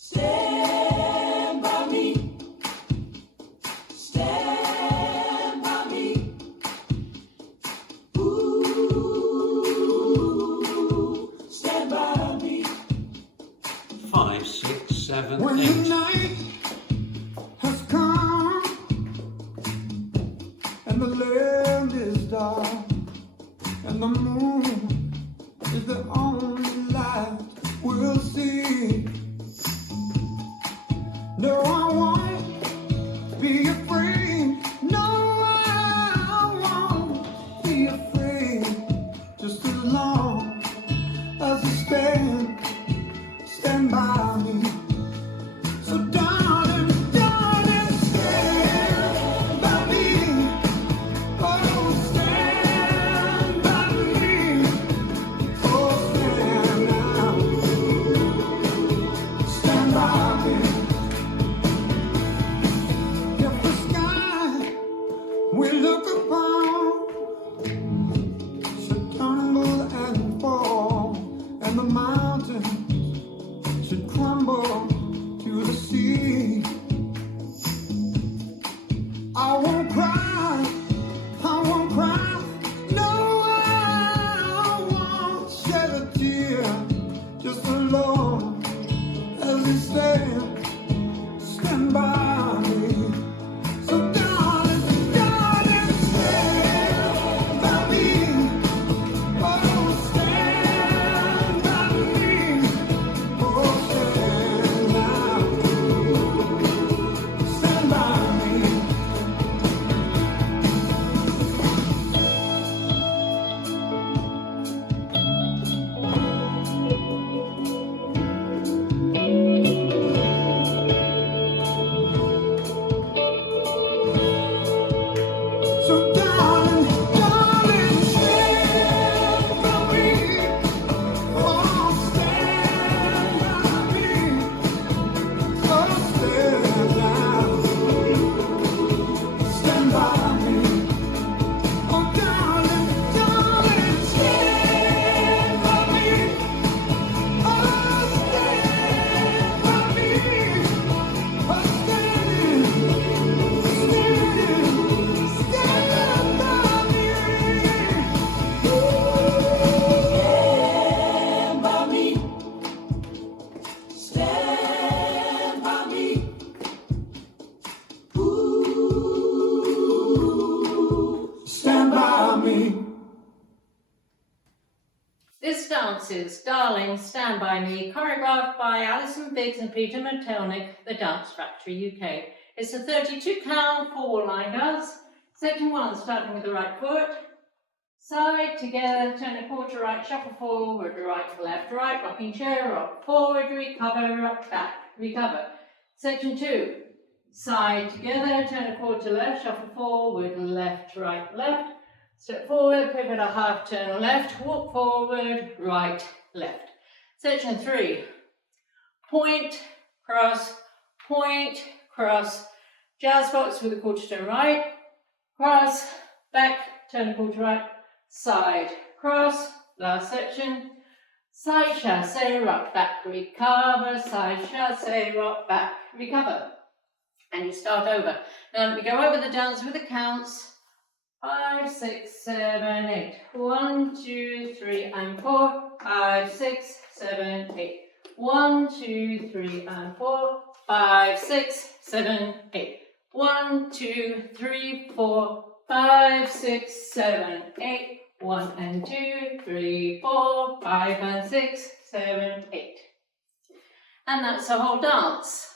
Stand by me. Stand by me. Ooh, stand by me. 5, 6, 7, When 8. the night has come and the land is dark and the moon is the only light we'll see. No, I won't be afraid. No, I won't be afraid. Just as long as you stand by me. So darling, darling, stand by me. Oh, stand by me. Oh, stand now. Stand by me. If the sky we look upon should tumble and fall, and the mountains should crumble to the sea, I won't cry, I won't cry. No, I won't shed a tear. Just as long as you stand by me. So darling, darling, stand by me. Oh, stand by me. Oh, stand now. Stand by me. So darling, darling, stand by me. Oh, stand by me. Oh, stand now. Stand by me. Oh, darling, darling, stand by me. Oh, stand by me. Oh, stand by me. Stand by me. Stand by me. Ooh, Stand by me. This dance is Darling, Stand By Me, choreographed by Alison Biggs and Peter Metelnick, The Dance Factory UK. It's a 32 count 4 line dance. Section 1, starting with the right foot. Side, together, turn a quarter right, shuffle forward, right, left, right, rocking chair, rock forward, recover, rock back, recover. Section 2, side, together, turn a quarter left, shuffle forward, left, right, left. Step forward, pivot a half turn left, walk forward, right, left. Section 3, point, cross, jazz box with a quarter turn right, cross, back, turn a quarter right, side, cross, last section, side chassé, rock back, recover, side chassé, rock back, recover. And you start over. Now we go over the dance with the counts. 5, 6, 7, 8. 1, 2, 3, and 4. 5, 6, 7, 8. 1, 2, 3, and 4. 5, 6, 7, 8. 1, 2, 3, 4. 5, 6, 7, 8. 1 and 2, 3, 4, 5 and 6, 7, 8. And that's the whole dance.